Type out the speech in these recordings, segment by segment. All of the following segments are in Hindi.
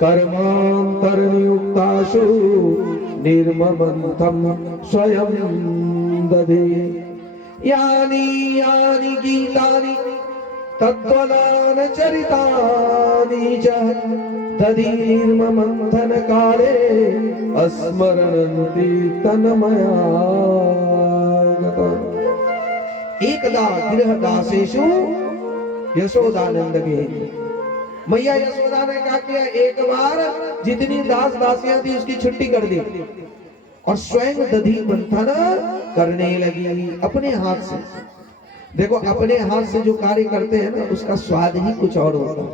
कर्मान्तरनियुक्तासु निर्ममन्थं स्वयं दधे। यानि यानि गीतानि तत्त्वज्ञानचरितानि च दधीर्ममन्थन काले अस्मरन्ति तन्मया। एकदा गृहदासेषु यशोदानंद के, मैया यशोदा ने क्या किया, एक बार जितनी दास दासियां थी उसकी छुट्टी कर दी और स्वयं दधी मंथन करने लगी अपने हाथ से। देखो अपने हाथ से जो कार्य करते हैं ना उसका स्वाद ही कुछ और होता है।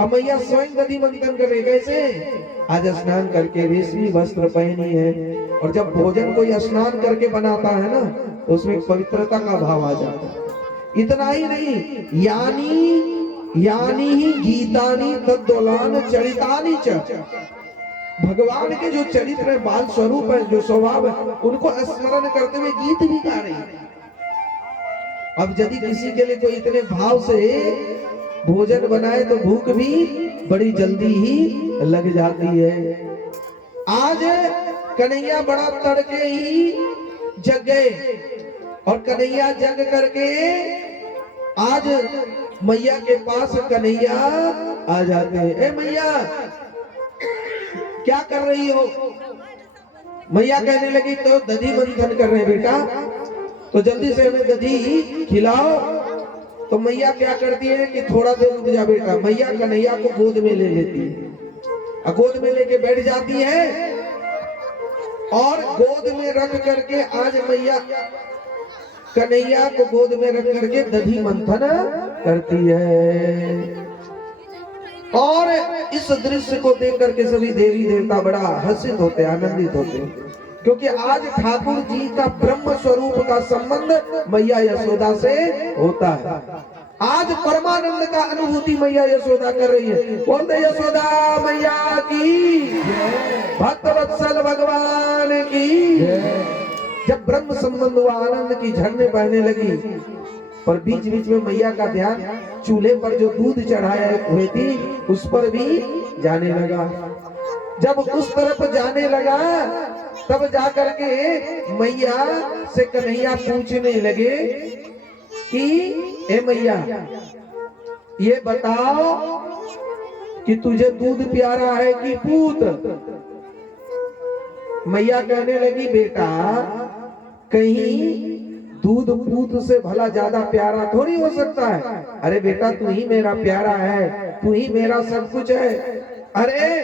अब मैया स्वयं दधी मंथन कर रही, कैसे? आज स्नान करके रेशमी वस्त्र पहनी है और जब भोजन कोई स्नान करके बनाता है ना तो उसमें पवित्रता का भाव आ जाता है। इतना ही नहीं, यानी ही गीतानी तद्दोलान चरितानी च, भगवान के जो चरित्र है, बाल स्वरूप है, जो स्वभाव है, उनको स्मरण करते हुए गीत भी गा रही है। अब यदि किसी के लिए कोई इतने भाव से भोजन बनाए तो भूख भी बड़ी जल्दी ही लग जाती है। आज कन्हैया बड़ा तड़के ही जग गए और कन्हैया जग करके आज मैया के पास कन्हैया आ जाते हैं। ए मैया क्या कर रही हो? मैया कहने लगी तो दधी मंथन कर रहे बेटा, तो जल्दी से हमें दधी खिलाओ। तो मैया क्या करती है कि थोड़ा देर रुक जा बेटा। मैया कन्हैया को गोद में ले लेती है और गोद में लेके बैठ जाती है और गोद में रख करके आज मैया कन्हैया को गोद में रख करके दधी मंथन करती है। और इस दृश्य को देख करके सभी देवी देवता बड़ा हर्षित होते, आनंदित होते, क्योंकि आज ठाकुर जी का ब्रह्म स्वरूप का संबंध मैया यशोदा से होता है। आज परमानंद का अनुभूति मैया यशोदा कर रही है। बोलते यशोदा मैया की, भक्त वत्सल भगवान की। जब ब्रह्म संबंध हुआ, आनंद की झरने बहने लगी, पर बीच बीच में मैया का ध्यान चूल्हे पर जो दूध चढ़ाया हुई थी उस पर भी जाने लगा। जब उस तरफ जाने लगा तब जाकर के मैया से कन्हैया पूछने लगे कि ए मैया ये बताओ कि तुझे दूध प्यारा है कि पूत? मैया कहने लगी बेटा कहीं दूध पूत से भला ज्यादा प्यारा थोड़ी हो सकता है। अरे बेटा तू ही मेरा प्यारा है, तू ही मेरा सब कुछ है। अरे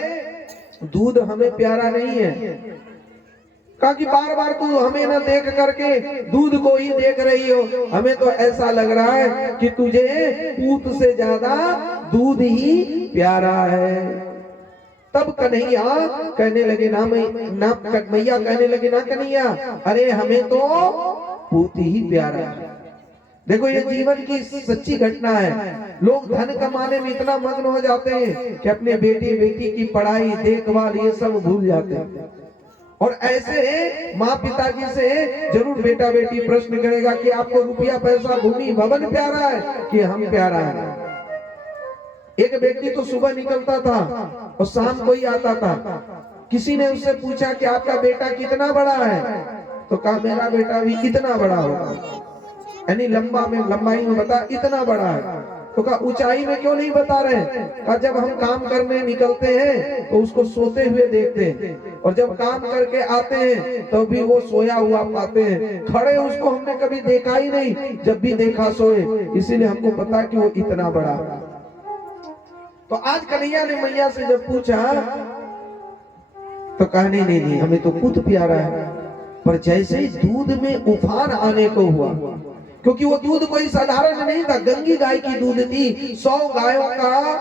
दूध हमें प्यारा नहीं है। कहा कि बार बार तू हमें ना देख करके दूध को ही देख रही हो, हमें तो ऐसा लग रहा है कि तुझे पूत से ज्यादा दूध ही प्यारा है। तब कन्हैया कहने लगे मैया कहने लगे ना कन्हैया, अरे हमें तो पूत ही प्यारा है। देखो ये जीवन की सच्ची घटना है। लोग धन कमाने में इतना मग्न हो जाते हैं कि अपने बेटी बेटी की पढ़ाई देखभाल ये सब भूल जाते हैं। और ऐसे माँ पिताजी से जरूर बेटा बेटी प्रश्न करेगा कि आपको रुपया पैसा भूमि भवन प्यारा है कि हम प्यारा है। एक व्यक्ति तो सुबह निकलता था और शाम को ही आता था। किसी ने उससे पूछा कि आपका बेटा कितना बड़ा है? तो कहा मेरा बेटा भी इतना बड़ा होगा, यानी लंबाई में बता इतना बड़ा है। तो कहा ऊंचाई में क्यों नहीं बता रहे? कहा जब हम काम करने निकलते हैं तो उसको सोते हुए देखते हैं और जब काम करके आते हैं तो भी वो सोया हुआ पाते हैं, खड़े उसको हमने कभी देखा ही नहीं, जब भी देखा सोए, इसीलिए हमको पता कि वो इतना बड़ा। तो आज कन्हैया ने मैया से जब पूछा तो कहा नहीं हमें तो पूत प्यारा है। पर जैसे ही दूध में उफान आने को हुआ, क्योंकि वो दूध कोई साधारण नहीं था, गंगी गाय की दूध थी। 100 गायों का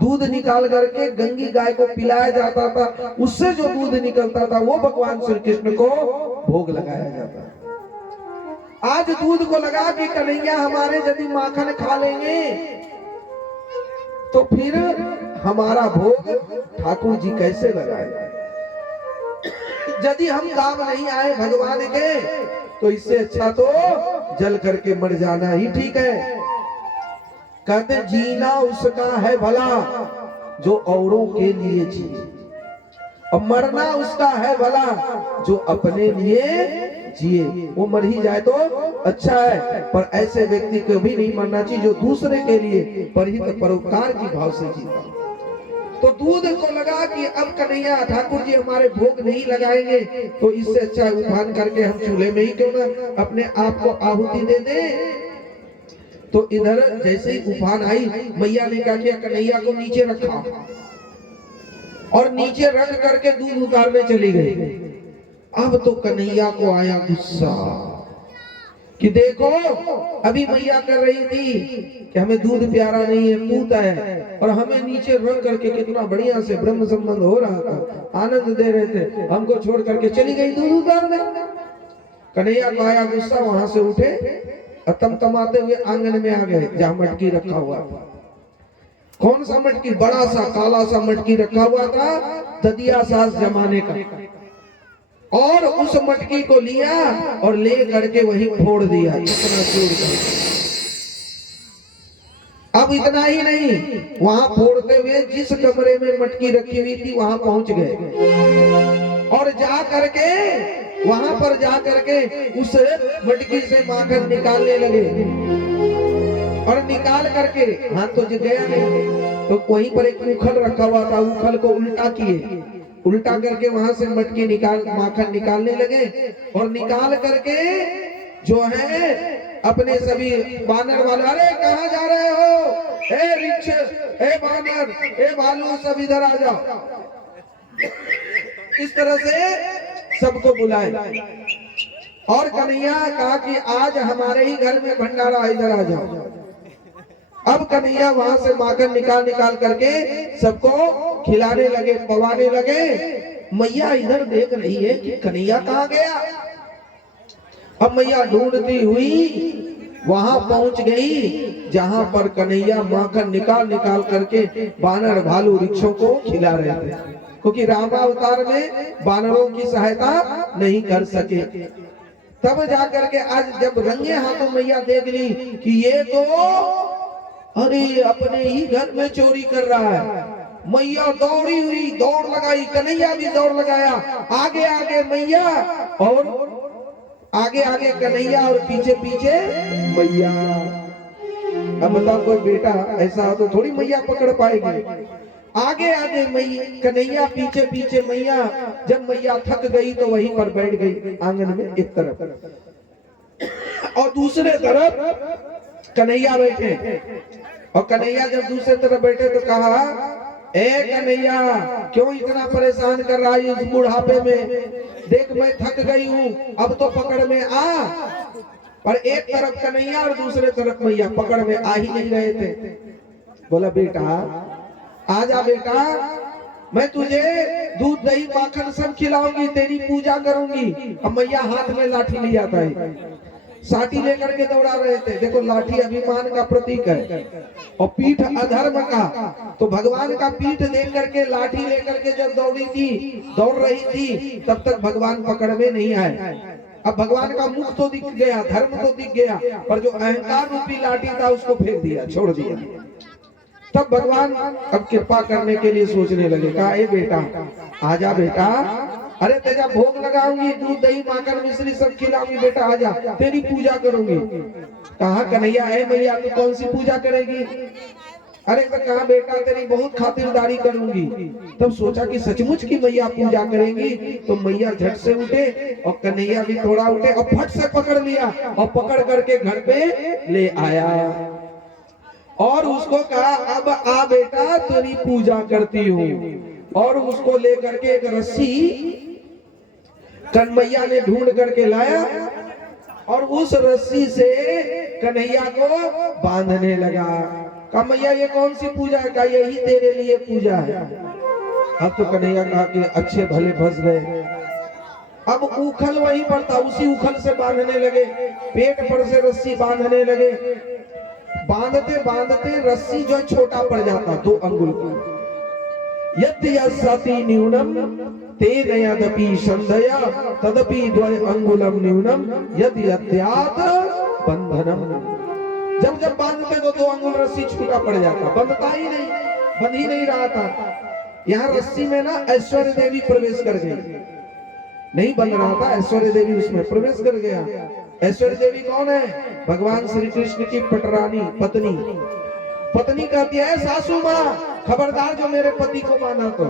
दूध निकाल करके गंगी गाय को पिलाया जाता था। उससे जो दूध निकलता था वो भगवान श्री कृष्ण को भोग लगाया जाता। आज दूध को लगा कि कन्हैया हमारे यदि माखन खा लेंगे तो फिर हमारा भोग ठाकुर जी कैसे लगाएंगे? यदि हम काम नहीं आए भगवान के तो इससे अच्छा तो जल करके मर जाना ही ठीक है। कहते जीना उसका है भला जो औरों के लिए जिए, और मरना उसका है भला जो अपने लिए जिए। वो मर ही जाए तो अच्छा है, पर ऐसे व्यक्ति को भी नहीं मरना चाहिए जो दूसरे के लिए परहित परोपकार की भाव से जीता। तो दूध को लगा कि अब कन्हैया ठाकुर जी हमारे भोग नहीं लगाएंगे, तो इससे अच्छा उफान करके हम चूल्हे में ही क्यों ना अपने आप को आहुति दे दे। तो इधर जैसे ही उफान आई, मैया ने क्या किया, कन्हैया को नीचे रखा और नीचे रख करके दूध उतारने चली गई। अब तो कन्हैया को आया गुस्सा कि देखो अभी मैया कर रही थी कि हमें दूध प्यारा नहीं है, पूत है, और हमें नीचे रख करके कितना बढ़िया से ब्रह्म संबंध हो रहा था, आनंद दे रहे थे, हमको छोड़ करके चली गई दूध उतारने। कन्हैया को आया गुस्सा, वहां से उठे और तमतमाते हुए आंगन में आ गए जहां मटकी रखा हुआ था। कौन सा मटकी? बड़ा सा काला सा मटकी रखा हुआ था, ददिया सास जमाने का। और उस मटकी को लिया और ले करके वहीं फोड़ दिया, इतना चूर कर। अब इतना ही नहीं, वहां फोड़ते हुए जिस कमरे में मटकी रखी हुई थी वहां पहुंच गए और जा करके वहां पर जा करके उस मटकी से माखन निकालने लगे। और निकाल करके हाथ तो गया नहीं, तो वहीं पर एक उखल रखा हुआ था, उखल को उल्टा किए, उल्टा करके वहां से मटकी निकाल माखन निकालने लगे। और निकाल करके जो है अपने सभी बानर वाले, अरे कहाँ जा रहे हो, ए रिक्श, ए बानर, ए भालू, सब इधर आ जाओ, इस तरह से सबको बुलाए। और कन्हैया कहा कि आज हमारे ही घर में भंडारा, इधर आ जाओ। अब कन्हैया वहां से माखन निकाल निकाल करके सबको खिलाने लगे, पवाने लगे। मैया इधर देख रही है कि कन्हैया कहाँ गया। अब मैया ढूंढती हुई वहां पहुंच गई जहां पर कन्हैया माखन निकाल निकाल करके बानर भालू रिक्षों को खिला रहे थे, क्योंकि रामावतार में बानरों की सहायता नहीं कर सके। तब जाकर के आज जब रंगे हाथों मैया देख ली कि ये तो अरे अपने ही घर में चोरी कर रहा है, मैया दौड़ी हुई, दौड़ लगाई, कन्हैया भी दौड़ लगाया, आगे आगे मैया और आगे आगे कन्हैया और पीछे पीछे मैया। अब बताओ कोई बेटा ऐसा हो तो थोड़ी मैया पकड़ पाएगी। आगे आगे मैया कन्हैया, पीछे पीछे मैया। जब मैया थक गई तो वहीं पर बैठ गई आंगन में एक तरफ, और दूसरे तरफ कन्हैया बैठे। और कन्हैया जब दूसरे तरफ बैठे तो कहा, ए कन्हैया क्यों इतना परेशान कर रहा है इस बुढ़ापे में, देख मैं थक गई हूँ, अब तो पकड़ में आ। पर एक तरफ कन्हैया और दूसरे तरफ मैया पकड़ में आ ही नहीं रहे थे। बोला बेटा आजा बेटा, मैं तुझे दूध दही माखन सब खिलाऊंगी, तेरी पूजा करूंगी। अब मैया हाथ में लाठी लिया था, साटी लेकर के दौड़ा रहे थे। देखो लाठी अभिमान का प्रतीक है और पीठ अधर्म का। तो भगवान का पीठ देख करके लाठी लेकर के जब दौड़ रही थी, तब तक भगवान पकड़ में नहीं आए। अब भगवान का मुख तो दिख गया, धर्म तो दिख गया, पर जो अहंकार रूपी लाठी था उसको फेंक दिया, छोड़ दिया। तब भगवान अब कृपा करने के लिए सोचने लगे, कहा ए बेटा आजा बेटा, अरे तेजा भोग लगाऊंगी, दूध दही माखन मिश्री सब खिलाऊंगी, बेटा आजा तेरी पूजा करूंगी। कहा कन्हैया है मैया तू कौन सी पूजा करेगी। अरे तो कहा बेटा तेरी बहुत खातिरदारी करूंगी। तब सोचा कि सचमुच की मैया पूजा करेंगी। तो मैया झट से उठे और कन्हैया भी थोड़ा उठे और फट से पकड़ लिया और पकड़ करके घर पे ले आया और उसको कहा अब आ बेटा तेरी पूजा करती हूँ। और उसको लेकर के एक रस्सी कन्हैया ने ढूंढ करके लाया और उस रस्सी से कन्हैया को बांधने लगा। कहा मैया ये कौन सी पूजा है। कहा यही तेरे लिए पूजा है। अब तो कन्हैया कहा कि अच्छे भले फंस गए। अब उखल वहीं पर था, उसी उखल से बांधने लगे, पेट पर से रस्सी बांधने लगे। बांधते बांधते रस्सी जो छोटा पड़ जाता 2 अंगुल का। यद्यसति न्यूनम तेन यदपि संधया तदपि द्वय अंगुलम न्यूनम यद्यत्यात् बंधनम। जब जब बांधते तो 2 अंगुल रस्सी छूटा पड़ जाता, बंधता ही नहीं, बंध ही नहीं रहा था। यहाँ रस्सी में ना ऐश्वर्य देवी प्रवेश कर गई, नहीं बंध रहा था, ऐश्वर्य देवी उसमें प्रवेश कर गया। ऐश्वर्य देवी कौन है? भगवान श्री कृष्ण की पटरानी पत्नी। पत्नी कहती है, सासू माँ खबरदार जो मेरे पति को माना तो।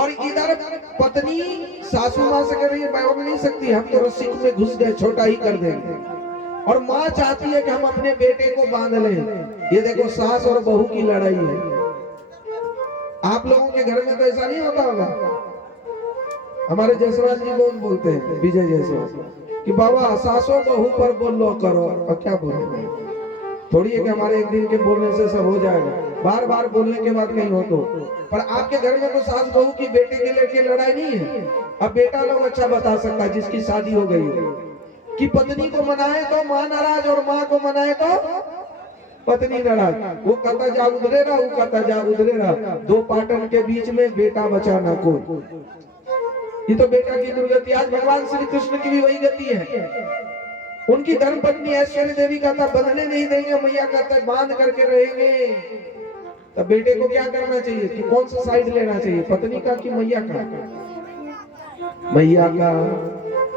और इधर पत्नी सासू माँ से कह रही है, बैठ नहीं सकती, हम तो रस्सी में घुस गए, छोटा ही कर देंगे। और माँ चाहती है कि हम अपने बेटे को बांध लें। ये देखो सास और बहू की लड़ाई है। आप लोगों के घर में तो ऐसा नहीं होता होगा। हमारे जायसवाल जी बोलते हैं, विजय जायसवाल, कि बाबा सासो बहू पर बोलो करो। और क्या बोले, थोड़ी है कि हमारे एक दिन के बोलने से सब हो जाएगा, बार बार बोलने के बाद कहीं हो तो। पर आपके घर में तो सास बहू की बेटे के लेके लड़ाई नहीं है। अब बेटा लोग अच्छा बता सकता है जिसकी शादी हो गई है, कि पत्नी को मनाए तो माँ नाराज और माँ को मनाए तो पत्नी नाराज। वो कहता जा उधरे रहा, वो कहता जा उधरे रहा, 2 पाटन के बीच में बेटा बचा ना कोई। ये तो बेटा की दुर्गति। आज भगवान श्री कृष्ण की भी वही गति है। उनकी धर्म पत्नी ऐश्वर्य देवी कहता बंधने नहीं देंगे, मैया कहता है बांध करके रहेंगे। तब बेटे को क्या करना चाहिए, कि कौन सा साइड लेना चाहिए, पत्नी का कि मैया का? मैया का।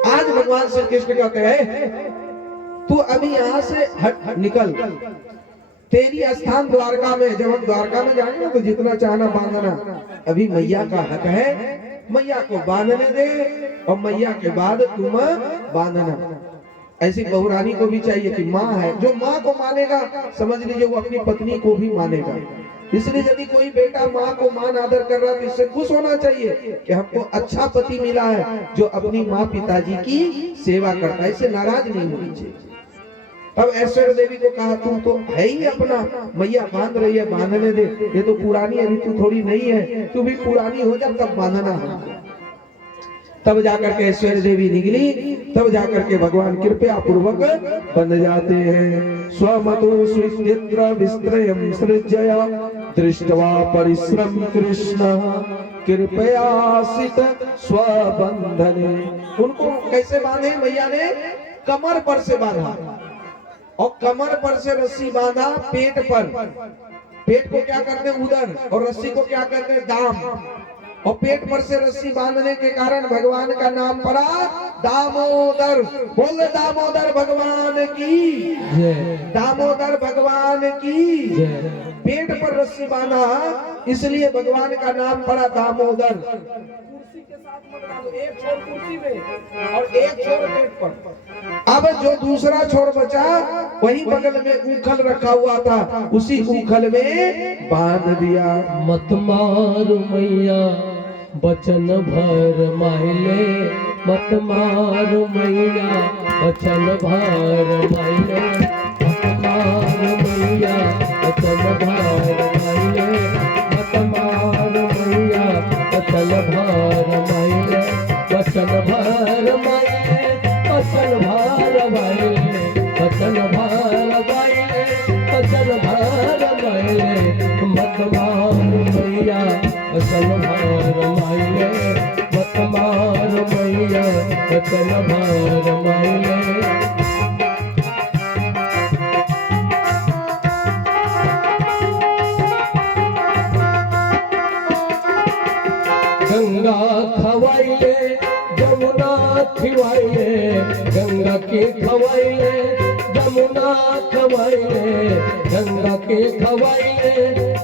आज भगवान श्री कृष्ण कहते हैं, तू अभी यहाँ से हट निकल, तेरी स्थान द्वारका में। जब हम द्वारका में जाएंगे तो जितना चाहना बांधना। अभी मैया का हक है, मैया को बांधने दे, और मैया के बाद तुम बांधना। ऐसी बहुरानी को भी चाहिए कि माँ है, जो माँ को मानेगा समझ लीजिए वो अपनी पत्नी को भी मानेगा। इसलिए यदि कोई बेटा माँ को मान आदर कर रहा है तो इससे खुश होना चाहिए कि हमको अच्छा पति मिला है जो अपनी माँ पिताजी की सेवा करता है, इससे नाराज नहीं होनी चाहिए। अब ऐश्वर्य देवी को कहा, तू तो है ही अपना, मैया बांध रही है, बांधने दे। ये तो पुरानी है, अभी तू थोड़ी नहीं है, तू भी पुरानी हो जा तब बांधना है। तब जाकर के ऐश्वर्य देवी निकली, तब जाकर के भगवान कृपया पूर्वक बंध जाते हैं। स्वमतो स्वित्र विस्त्रयं सृजया दृष्ट्वा परिश्रम कृष्ण कृपयासित स्वबंधने। उनको कैसे बांधे मैया ने? कमर पर से बांधा, और कमर पर से रस्सी बांधा पेट पर। पेट को क्या करते हैं? उदर। और रस्सी को क्या करते हैं? दाम। और पेट पर से रस्सी बांधने के कारण भगवान का नाम पड़ा दामोदर। बोल दामोदर भगवान की, दामोदर भगवान की। पेट पर रस्सी बांधा इसलिए भगवान का नाम पड़ा दामोदर। कुर्सी के साथ मत बांधो, एक छोर कुर्सी में और एक छोर पेट पर। अब जो दूसरा छोर बचा वही बगल में ऊखल रखा हुआ था, उसी ऊखल में बांध दिया। मत मारो मैया बचन भर माइले, मत मारो मैया बचन भर माइले, मत मारो मैया बचन भर माइले, मत मारो मैया बचन भर माइले, बचन भर माइले, बचन भर माइले, बचन भर माइले, बचन भर माइले, मत मारो मैया बचन भर माइले, मत मारो मैया बचन भर माइले। गंगा खवाइले जमुना खिवाइले, गंगा के खवाइले जमुना खवाइले, गंगा के खवाइले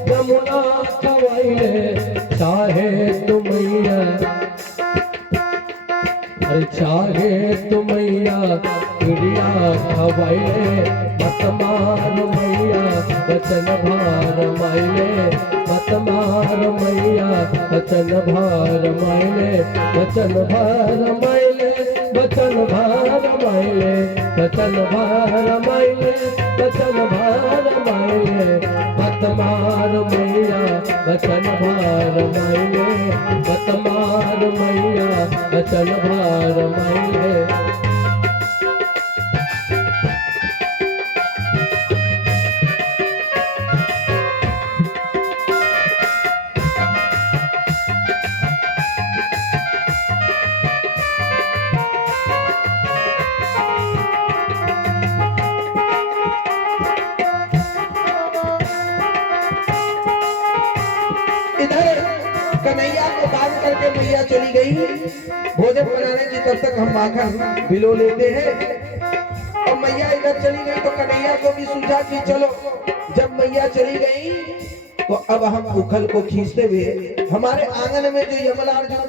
जमुना खवाइले। चाहे तुम मैया, चाहे तुम मैया चिड़िया खवाइले, मत मारो मैया बचन भार माइले, मत मारो मैया बचन भार माइले, बचन भार माइले, बचन भार माइले, बचन भार माइले, बचन भार माइले, मत मारो मैया बचन भार माइले, मत मारो मैया बचन भार माइले। कन्हैया को बांध करके मैया चली गई भोजन बनाने की, तब तक हम माखन बिलो लेते हैं। और मैया इधर चली गई तो कन्हैया को भी सूझा कि चलो, जब मैया चली गई तो अब हम उखल को खींचते हुए हमारे आंगन में जो यमला अर्जुन का